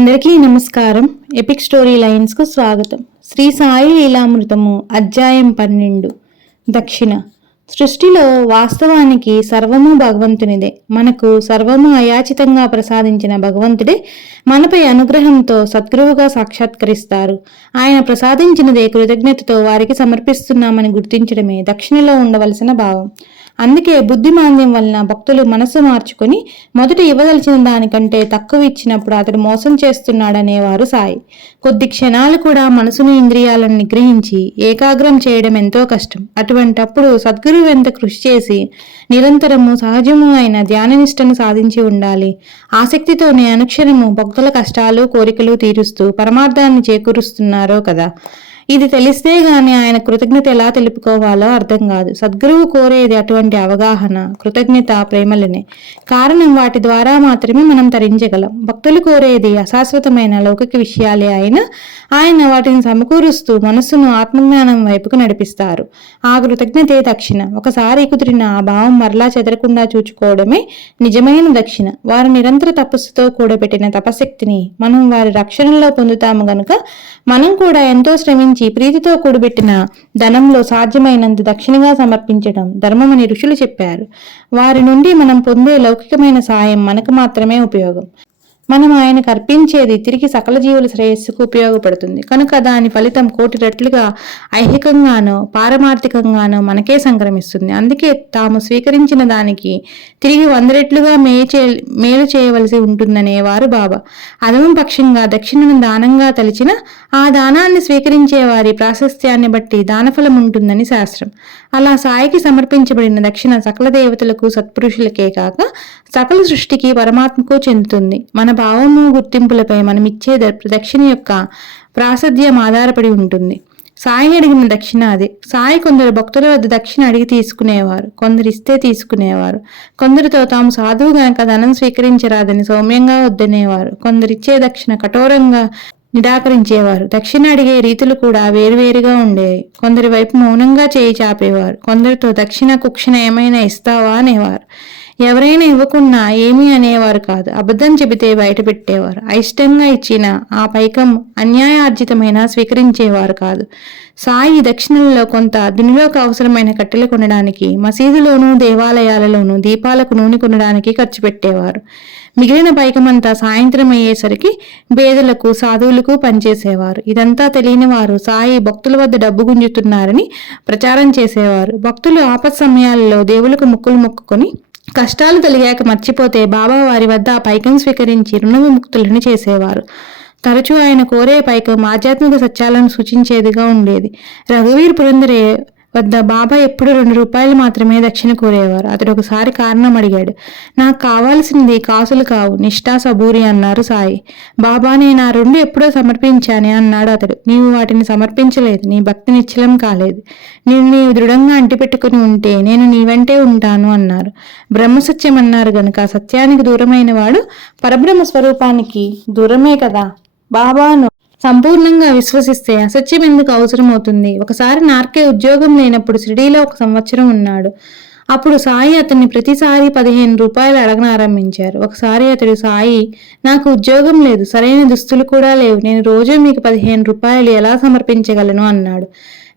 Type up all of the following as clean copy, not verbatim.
అందరికీ నమస్కారం. Epic story లైన్స్కు స్వాగతం. శ్రీ సాయి లీలామృతము అధ్యాయం 12. దక్షిణ. సృష్టిలో వాస్తవానికి సర్వము భగవంతునిదే. మనకు సర్వము అయాచితంగా ప్రసాదించిన భగవంతుడే మనపై అనుగ్రహంతో సద్గురువుగా సాక్షాత్కరిస్తారు. ఆయన ప్రసాదించినదే కృతజ్ఞతతో వారికి సమర్పిస్తున్నామని గుర్తించడమే దక్షిణలో ఉండవలసిన భావం. అందుకే బుద్ధిమాంద్యం వలన భక్తులు మనసు మార్చుకొని మొదట ఇవ్వదలిచిన దానికంటే తక్కువ ఇచ్చినప్పుడు అతడు మోసం చేస్తున్నాడనేవారు సాయి. కొద్ది క్షణాలు కూడా మనసును ఇంద్రియాలను నిగ్రహించి ఏకాగ్రం చేయడం ఎంతో కష్టం. అటువంటప్పుడు సద్గురువు ఎంత కృషి చేసి నిరంతరము సహజము అయిన ధ్యాననిష్టను సాధించి ఉండాలి. ఆసక్తితోనే అనుక్షణము భక్తుల కష్టాలు కోరికలు తీరుస్తూ పరమార్థాన్ని చేకూరుస్తున్నారో కదా. ఇది తెలిస్తే గాని ఆయన కృతజ్ఞత ఎలా తెలుపుకోవాలో అర్థం కాదు. సద్గురువు కోరేది అటువంటి అవగాహన, కృతజ్ఞత, ప్రేమలనే. కారణం వాటి ద్వారా మాత్రమే మనం తరించగలం. భక్తులు కోరేది అశాశ్వతమైన లౌకిక విషయాలే అయినా ఆయన వాటిని సమకూరుస్తూ మనస్సును ఆత్మజ్ఞానం వైపుకు నడిపిస్తారు. ఆ కృతజ్ఞతే దక్షిణ. ఒకసారి కుదిరిన ఆ భావం మరలా చెదరకుండా చూచుకోవడమే నిజమైన దక్షిణ. వారు నిరంతర తపస్సుతో కూడబెట్టిన తపశక్తిని మనం వారి రక్షణలో పొందుతాము గనుక మనం కూడా ఎంతో శ్రమించి ప్రీతితో కూడబెట్టిన ధనంలో సాధ్యమైనంత దక్షిణగా సమర్పించడం ధర్మమని ఋషులు చెప్పారు. వారి నుండి మనం పొందే లౌకికమైన సాయం మనకు మాత్రమే ఉపయోగం. మనం ఆయనకు అర్పించేది తిరిగి సకల జీవుల శ్రేయస్సుకు ఉపయోగపడుతుంది కనుక దాని ఫలితం కోటి రెట్లుగా ఐహికంగానో పారమార్థికంగానో మనకే సంక్రమిస్తుంది. అందుకే తాము స్వీకరించిన దానికి తిరిగి 100 రెట్లుగా మేలు చేయవలసి ఉంటుందనేవారు బాబా. అధమం పక్షంగా దక్షిణను దానంగా తలిచిన ఆ దానాన్ని స్వీకరించే వారి ప్రాశస్త్యాన్ని బట్టి దానఫలం ఉంటుందని శాస్త్రం. అలా సాయికి సమర్పించబడిన దక్షిణ సకల దేవతలకు సత్పురుషులకే కాక సకల సృష్టికి పరమాత్మకు చెందుతుంది. మన భావము గుర్తింపులపై మనమిచ్చే దక్షిణ యొక్క ప్రాశస్త్యం ఆధారపడి ఉంటుంది. సాయి అడిగిన దక్షిణ అదే. సాయి కొందరు భక్తుల వద్ద దక్షిణ అడిగి తీసుకునేవారు, కొందరు ఇస్తే తీసుకునేవారు. కొందరితో తాము సాధువు గనక ధనం స్వీకరించరాదని సౌమ్యంగా వద్దనేవారు. కొందరిచ్చే దక్షిణ కఠోరంగా నిరాకరించేవారు. దక్షిణ అడిగే రీతులు కూడా వేరువేరుగా ఉండేవి. కొందరి వైపు మౌనంగా చేయి చాపేవారు. కొందరితో దక్షిణ కుక్షణ ఏమైనా ఇస్తావా అనేవారు. ఎవరైనా ఇవ్వకున్నా ఏమీ అనేవారు కాదు. అబద్ధం చెబితే బయట పెట్టేవారు. అయిష్టంగా ఇచ్చిన ఆ పైకం అన్యాయార్జితమైన స్వీకరించేవారు కాదు. సాయి దక్షిణలలో కొంత దునిలోకి అవసరమైన కట్టెలు కొనడానికి, మసీదులోనూ దేవాలయాలలోనూ దీపాలకు నూనె కొనడానికి ఖర్చు పెట్టేవారు. మిగిలిన పైకమంతా సాయంత్రం అయ్యేసరికి పేదలకు సాధువులకు పనిచేసేవారు. ఇదంతా తెలియని వారు సాయి భక్తుల వద్ద డబ్బు గుంజుతున్నారని ప్రచారం చేసేవారు. భక్తులు ఆపత్ సమయాలలో దేవులకు ముక్కులు మొక్కుకొని కష్టాలు తొలగాక మర్చిపోతే బాబా వారి వద్ద ఆ పైకం స్వీకరించి రుణ విముక్తులను చేసేవారు. తరచూ ఆయన కోరే పైకం ఆధ్యాత్మిక సత్యాలను సూచించేదిగా ఉండేది. రఘువీర్ పురందరే వద్ద బాబా ఎప్పుడు 2 రూపాయలు మాత్రమే దక్షిణ కోరేవారు. అతడు ఒకసారి కారణం అడిగాడు. నాకు కావాల్సింది కాసులు కావు, నిష్ఠా సబూరి అన్నారు సాయి. బాబా నేను ఆ 2 ఎప్పుడో సమర్పించానే అన్నాడు అతడు. నీవు వాటిని సమర్పించలేదు, నీ భక్తి నిశ్చలం కాలేదు. నీవు దృఢంగా అంటిపెట్టుకుని ఉంటే నేను నీ వెంటే ఉంటాను అన్నారు. బ్రహ్మసత్యం అన్నారు గనుక సత్యానికి దూరమైన వాడు పరబ్రహ్మ స్వరూపానికి దూరమే కదా. బాబాను సంపూర్ణంగా విశ్వసిస్తే అసత్యం ఎందుకు అవసరమవుతుంది? ఒకసారి నార్కే ఉద్యోగం లేనప్పుడు షిరిడీలో 1 సంవత్సరం ఉన్నాడు. అప్పుడు సాయి అతన్ని ప్రతిసారి 15 రూపాయలు అడగనారంభించారు. ఒకసారి అతడు, సాయి నాకు ఉద్యోగం లేదు, సరైన దుస్తులు కూడా లేవు, నేను రోజు మీకు 15 రూపాయలు ఎలా సమర్పించగలను అన్నాడు.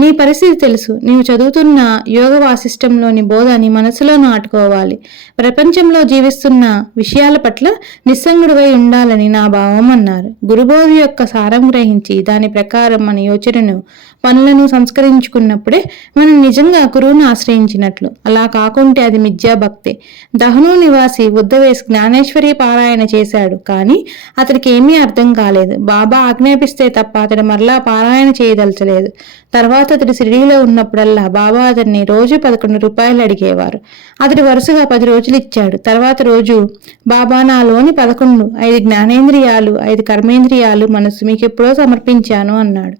నీ పరిస్థితి తెలుసు. నీవు చదువుతున్న యోగ వాసిష్టంలోని బోధని మనసులో నాటుకోవాలి. ప్రపంచంలో జీవిస్తున్న విషయాల పట్ల నిస్సంగుడివై ఉండాలని నా భావం అన్నారు. గురుబోధి యొక్క సారం గ్రహించి దాని ప్రకారం మన యోచనను పనులను సంస్కరించుకున్నప్పుడే మనం నిజంగా గురువును ఆశ్రయించినట్లు. అలా కాకుంటే అది మిథ్యాభక్తే. దహను నివాసి ఉద్దవేసి జ్ఞానేశ్వరి పారాయణ చేశాడు, కానీ అతడికి ఏమీ అర్థం కాలేదు. బాబా ఆజ్ఞాపిస్తే తప్ప అతడు మరలా పారాయణ చేయదలచలేదు. తర్వాత అతడు షిరిడీలో ఉన్నప్పుడల్లా బాబా అతన్ని రోజు 11 రూపాయలు అడిగేవారు. అతడు వరుసగా 10 రోజులు ఇచ్చాడు. తర్వాత రోజు, బాబా నాలోని 11, 5 జ్ఞానేంద్రియాలు, 5 కర్మేంద్రియాలు, మనస్సు మీకెప్పుడో సమర్పించాను అన్నాడు.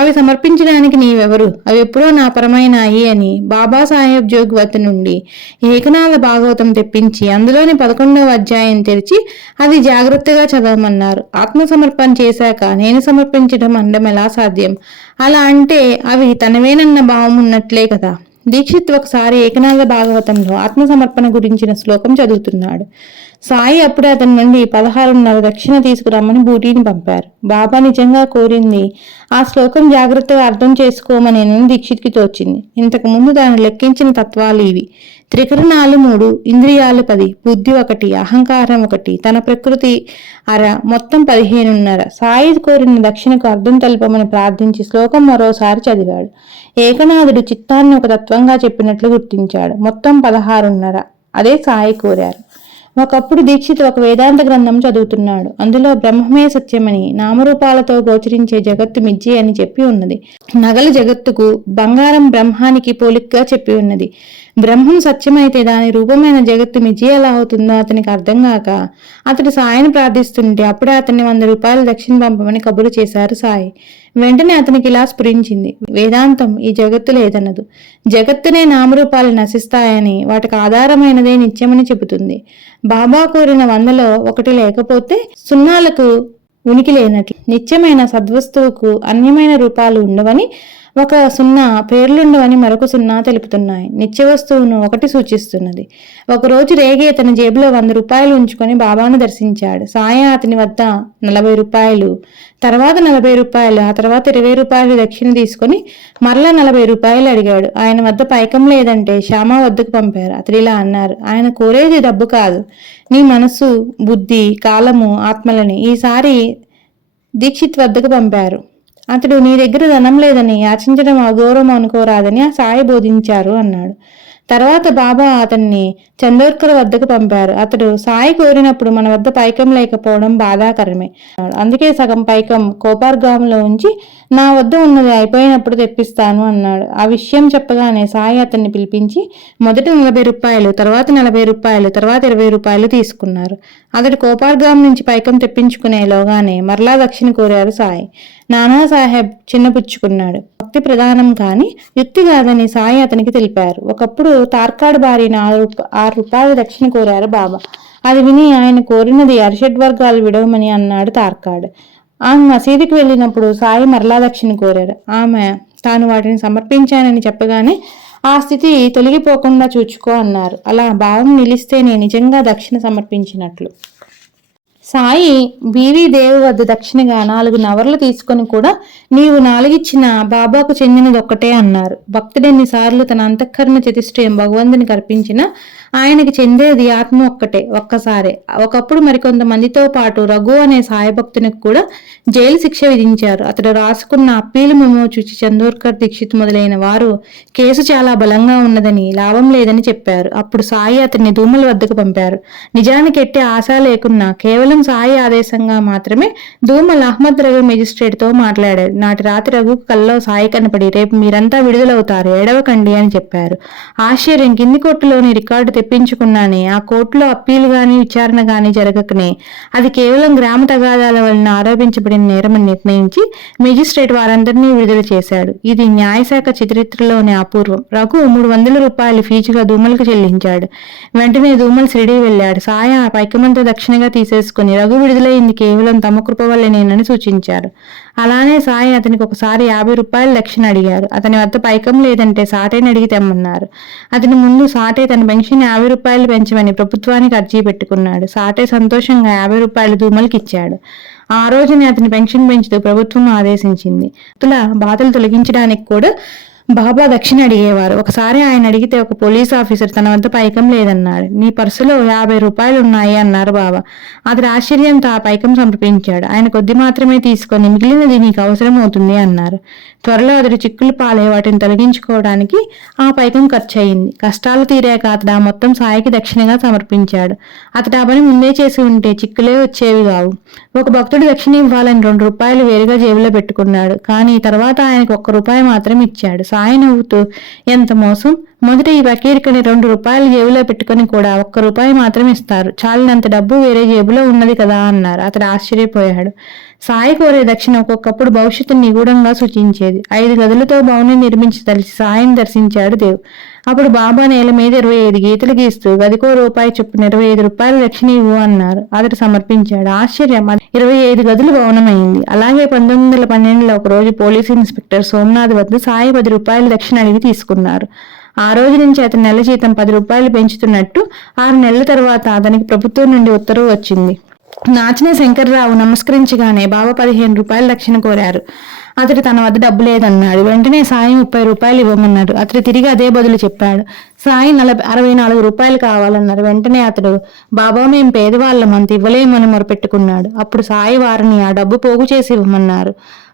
అవి సమర్పించడానికి నీవెవరు? అవి ఎప్పుడో నా పరమైనాయి అని బాబాసాహెబ్ జోగ్ వద్ద నుండి ఏకనాథ భాగవతం తెప్పించి అందులోని 11వ అధ్యాయం తెరిచి అది జాగ్రత్తగా చదవమన్నారు. ఆత్మసమర్పణ చేశాక నేను సమర్పించడం అనడం ఎలా సాధ్యం? అలా అంటే అవి తనవేనన్న భావం ఉన్నట్లే కదా. దీక్షిత్ ఒకసారి ఏకనాథ భాగవతంలో ఆత్మసమర్పణ గురించిన శ్లోకం చదువుతున్నాడు. సాయి అప్పుడే అతని నుండి 16.5 దక్షిణ తీసుకురమ్మని బూటీని పంపారు. బాబా నిజంగా కోరింది ఆ శ్లోకం జాగ్రత్తగా అర్థం చేసుకోమనేనని దీక్షిత్కి తోచింది. ఇంతకు ముందు తాను లెక్కించిన తత్వాలు ఇవి: త్రికరణాలు 3, ఇంద్రియాలు 10, బుద్ధి 1, అహంకారం 1, తన ప్రకృతి అర, మొత్తం 15.5. సాయి కోరిన దక్షిణకు అర్థం తెలపమని ప్రార్థించి శ్లోకం మరోసారి చదివాడు. ఏకనాథుడు చిత్తాన్ని ఒక తత్వంగా చెప్పినట్లు గుర్తించాడు. మొత్తం 16.5. అదే సాయి కోరారు. ఒకప్పుడు దీక్షిత్ ఒక వేదాంత గ్రంథం చదువుతున్నాడు. అందులో బ్రహ్మమే సత్యమని, నామరూపాలతో గోచరించే జగత్తు మిథ్యే అని చెప్పి ఉన్నది. నగల జగత్తుకు, బంగారం బ్రహ్మానికి పోలికగా చెప్పి ఉన్నది. బ్రహ్మం సత్యమైతే దాని రూపమైన జగత్తు మిథ్య ఎలా అవుతుందో అతనికి అర్థం కాక అతడు సాయిని ప్రార్థిస్తుంటే అప్పుడే అతన్ని 100 రూపాయలు దక్షిణ పంపమని కబురు చేశారు సాయి. వెంటనే అతనికి ఇలా స్ఫురించింది: వేదాంతం ఈ జగత్తు లేదన్నదు. జగత్తునే నామరూపాలు నశిస్తాయని, వాటికి ఆధారమైనదే నిత్యమని చెబుతుంది. బాబా కోరిన 100లో 1 లేకపోతే సున్నాలకు ఉనికి లేనట్లు. నిత్యమైన సద్వస్తువుకు అన్యమైన రూపాలు ఉండవని, ఒక 0 పేర్లుండవని మరొక 0 తెలుపుతున్నాయి. నిత్య వస్తువును 1 సూచిస్తున్నది. ఒకరోజు రేగే తన జేబులో 100 రూపాయలు ఉంచుకొని బాబాను దర్శించాడు. సాయి అతని వద్ద 40 రూపాయలు, తర్వాత 40 రూపాయలు, ఆ తర్వాత 20 రూపాయలు దక్షిణ తీసుకొని మరలా 40 రూపాయలు అడిగాడు. ఆయన వద్ద పైకం లేదంటే శ్యామ వద్దకు పంపారు. అతడిలా అన్నారు: ఆయన కోరేది డబ్బు కాదు, నీ మనస్సు, బుద్ధి, కాలము, ఆత్మలని. ఈసారి దీక్షిత్ వద్దకు పంపారు. అతడు నీ దగ్గర ధనం లేదని యాచించడం అగౌరవం అనుకోరాదని ఆ సాయి బోధించారు అన్నాడు. తర్వాత బాబా అతన్ని చందోర్కర్ వద్దకు పంపారు. అతడు సాయి కోరినప్పుడు మన వద్ద పైకం లేకపోవడం బాధాకరమే, అందుకే సగం పైకం కోపార్గాంలో ఉంచి నా వద్ద ఉన్నది అయిపోయినప్పుడు తెప్పిస్తాను అన్నాడు. ఆ విషయం చెప్పగానే సాయి అతన్ని పిలిపించి మొదట 40 రూపాయలు, తర్వాత 40 రూపాయలు, తర్వాత 20 రూపాయలు తీసుకున్నారు. అతడు కోపార్గాం నుంచి పైకం తెప్పించుకునేలోగానే మరలా దక్షిణ కోరారు సాయి. నానాసాహెబ్ చిన్నపుచ్చుకున్నాడు. భక్తి ప్రధానం కాని యుక్తి కాదని సాయి అతనికి తెలిపారు. ఒకప్పుడు తార్కాడ్ బారిన 6 రూపాయలు దక్షిణ కోరారు బాబా. అది విని ఆయన కోరినది అరిషడ్వర్గాలు విడవమని అన్నాడు తార్కాడ్. ఆమె మసీదుకి వెళ్ళినప్పుడు సాయి మరలా దక్షిణ కోరారు. ఆమె తాను వాటిని సమర్పించానని చెప్పగానే ఆ స్థితి తొలగిపోకుండా చూచుకో అన్నారు. అలా భావం నిలిస్తేనే నిజంగా దక్షిణ సమర్పించినట్లు. సాయి బీవీ దేవి వద్ద దక్షిణగా 4 నవర్లు తీసుకొని కూడా నీవు 4 ఇచ్చిన బాబాకు చెందినది ఒక్కటే అన్నారు. భక్తుడెన్నిసార్లు తన అంతఃకరణ చతుష్టయం భగవంతునికి అర్పించినా ఆయనకి చెందేది ఆత్మ ఒక్కటే, ఒక్కసారే. ఒకప్పుడు మరికొంతమందితో పాటు రఘు అనే సాయి భక్తునికి కూడా జైలు శిక్ష విధించారు. అతడు రాసుకున్న అప్పీలు మెమో చూచి చందోర్కర్, దీక్షిత్ మొదలైన వారు కేసు చాలా బలంగా ఉన్నదని, లాభం లేదని చెప్పారు. అప్పుడు సాయి అతన్ని దూమల వద్దకు పంపారు. నిజానికి ఎట్టే ఆశ లేకున్నా కేవలం సాయి ఆదేశంగా మాత్రమే దూమల్ అహ్మద్ రఘు మెజిస్ట్రేట్ తో మాట్లాడాడు. నాటి రాత్రి రఘుకు కల్లో సాయి కనపడి రేపు మీరంతా విడుదలవుతారు, ఏడవకండి అని చెప్పారు. ఆశ్చర్యం! కింది కోర్టులోని రికార్డు తెప్పించుకున్నానే, ఆ కోర్టులో అప్పీలు గాని విచారణ గాని జరగకనే అది కేవలం గ్రామ తగాదాల వలన ఆరోపించబడిన నేరమని నిర్ణయించి మెజిస్ట్రేట్ వారందరినీ విడుదల చేశాడు. ఇది న్యాయశాఖ చరిత్రలోనే అపూర్వం. రఘు 300 రూపాయలు ఫీజుగా దూమలకు చెల్లించాడు. వెంటనే దూమల్ షిరిడీ వెళ్ళాడు. సాయి ఆ పైకమంతా దక్షిణగా తీసేసుకుని రఘు విడుదలైంది కేవలం తమ కృప వల్లనేనని సూచించారు. అలానే సాయి అతనికి ఒకసారి 50 రూపాయలు దక్షిణ అడిగారు. అతని వద్ద పైకం లేదంటే సాటేని అడిగి తెమ్మన్నారు. అతని ముందు సాటే తన పెన్షన్ 50 రూపాయలు పెంచమని ప్రభుత్వానికి అర్జీ పెట్టుకున్నాడు. సాటే సంతోషంగా 50 రూపాయలు దూమలకి ఇచ్చాడు. ఆ రోజునే అతని పెన్షన్ పెంచుతూ ప్రభుత్వం ఆదేశించింది. భక్తుల బాధలు తొలగించడానికి కూడా బాబా దక్షిణ అడిగేవారు. ఒకసారి ఆయన అడిగితే ఒక పోలీస్ ఆఫీసర్ తన వద్ద పైకం లేదన్నాడు. నీ పర్సులో 50 రూపాయలు ఉన్నాయి అన్నారు బాబా. అతడు ఆశ్చర్యంతో ఆ పైకం సమర్పించాడు. ఆయన కొద్ది మాత్రమే తీసుకొని మిగిలినది నీకు అవసరం అవుతుంది అన్నారు. త్వరలో అతడు చిక్కులు పాలై వాటిని తొలగించుకోవడానికి ఆ పైకం ఖర్చు అయింది. కష్టాలు తీరాక అతడు ఆ మొత్తం సాయికి దక్షిణగా సమర్పించాడు. అతడు ఆ పని ముందే చేసి ఉంటే చిక్కులే వచ్చేవి కావు. ఒక భక్తుడు దక్షిణ ఇవ్వాలని 2 రూపాయలు వేరుగా జేబులో పెట్టుకున్నాడు. కానీ తర్వాత ఆయనకు 1 రూపాయి మాత్రం ఇచ్చాడు. సాయి నవ్వుతూ, ఎంత మోసం! మొదట ఈ బకీర్కని 2 రూపాయలు జేబులో పెట్టుకుని కూడా 1 రూపాయి మాత్రం ఇస్తారు. చాలినంత డబ్బు వేరే జేబులో ఉన్నది కదా అన్నారు. అతడు ఆశ్చర్యపోయాడు. సాయి కోరే దక్షిణ ఒక్కొక్కప్పుడు భవిష్యత్తును నిగూఢంగా సూచించేది. 5 గదులతో భవనం నిర్మించి తలిచి సాయిని దర్శించాడు దేవ్. అప్పుడు బాబా నేల మీద 25 గీతలు గీస్తూ గదికో రూపాయి చొప్పున 25 రూపాయలు దక్షిణ ఇవ్వు అన్నారు. అతడు సమర్పించాడు. ఆశ్చర్యం! 25 గదులు భవనమైంది. అలాగే 1912లో ఒకరోజు పోలీస్ ఇన్స్పెక్టర్ సోమనాథ్ వద్ద సాయి 10 రూపాయలు దక్షిణ అడిగి తీసుకున్నారు. ఆ రోజు నుంచి అతని నెల జీతం 10 రూపాయలు పెంచుతున్నట్టు 6 నెలల తర్వాత అతనికి ప్రభుత్వం నుండి ఉత్తర్వు వచ్చింది. నాచనే శంకర్రావు నమస్కరించగానే బాబా 15 రూపాయలు దక్షిణ కోరారు. అతడు తన వద్ద డబ్బు లేదన్నాడు. వెంటనే సాయి 30 రూపాయలు ఇవ్వమన్నాడు. అతడు తిరిగి అదే బదులు చెప్పాడు. సాయి 64 రూపాయలు కావాలన్నారు. వెంటనే అతడు, బాబా మేం పేదవాళ్ళం, అంత ఇవ్వలేమని మొరపెట్టుకున్నాడు. అప్పుడు సాయి వారిని ఆ డబ్బు పోగు చేసి ఇవ్వమన్నారు.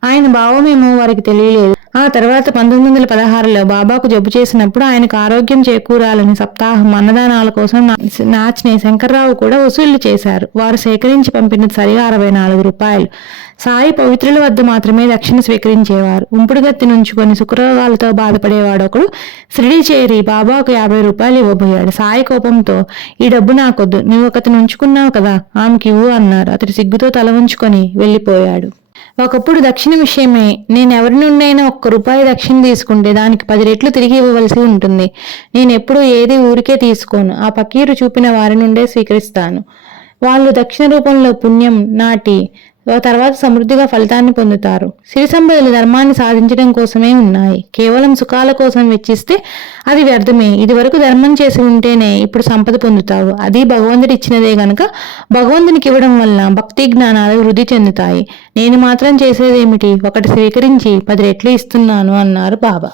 ఆయన భావమేమో వారికి తెలియలేదు. ఆ తర్వాత 1916లో బాబాకు జబ్బు చేసినప్పుడు ఆయనకు ఆరోగ్యం చేకూరాలని సప్తాహం అన్నదానాల కోసం నాచనే శంకర్రావు కూడా వసూళ్లు చేశారు. వారు సేకరించి పంపినది సరిగా 64 రూపాయలు. సాయి పవిత్రుల వద్ద మాత్రమే దక్షిణ స్వీకరించేవారు. ఉంపుడుగత్తి నుంచుకొని శుక్రరోగాలతో బాధపడేవాడొకడు షిరిడీ చేరి బాబాకు 50 రూపాయలు ఇవ్వబోయాడు. సాయి కోపంతో, ఈ డబ్బు నాకొద్దు, నువ్వు ఒకతిని ఉంచుకున్నావు కదా, ఆమెకి ఇవ్వు అన్నారు. అతడు సిగ్గుతో తల ఉంచుకొని వెళ్ళిపోయాడు. ఒకప్పుడు దక్షిణ విషయమే నేనెవరి నుండైనా 1 రూపాయి దక్షిణ తీసుకుంటే దానికి 10 రెట్లు తిరిగి ఇవ్వవలసి ఉంటుంది. నేనెప్పుడూ ఏది ఊరికే తీసుకోను. ఆ ఫకీరు చూపిన వారి నుండే స్వీకరిస్తాను. వాళ్ళు దక్షిణ రూపంలో పుణ్యం నాటి తర్వాత సమృద్ధిగా ఫలితాన్ని పొందుతారు. సిరి సంపదలు ధర్మాన్ని సాధించడం కోసమే ఉన్నాయి. కేవలం సుఖాల కోసం వెచ్చిస్తే అది వ్యర్థమే. ఇదివరకు ధర్మం చేసి ఉంటేనే ఇప్పుడు సంపద పొందుతావు. అది భగవంతుడి ఇచ్చినదే గనక భగవంతునికి ఇవ్వడం వల్ల భక్తి జ్ఞానాలు వృద్ధి చెందుతాయి. నేను మాత్రం చేసేదేమిటి, ఒకటి స్వీకరించి 10 రెట్లు ఇస్తున్నాను అన్నారు బాబా.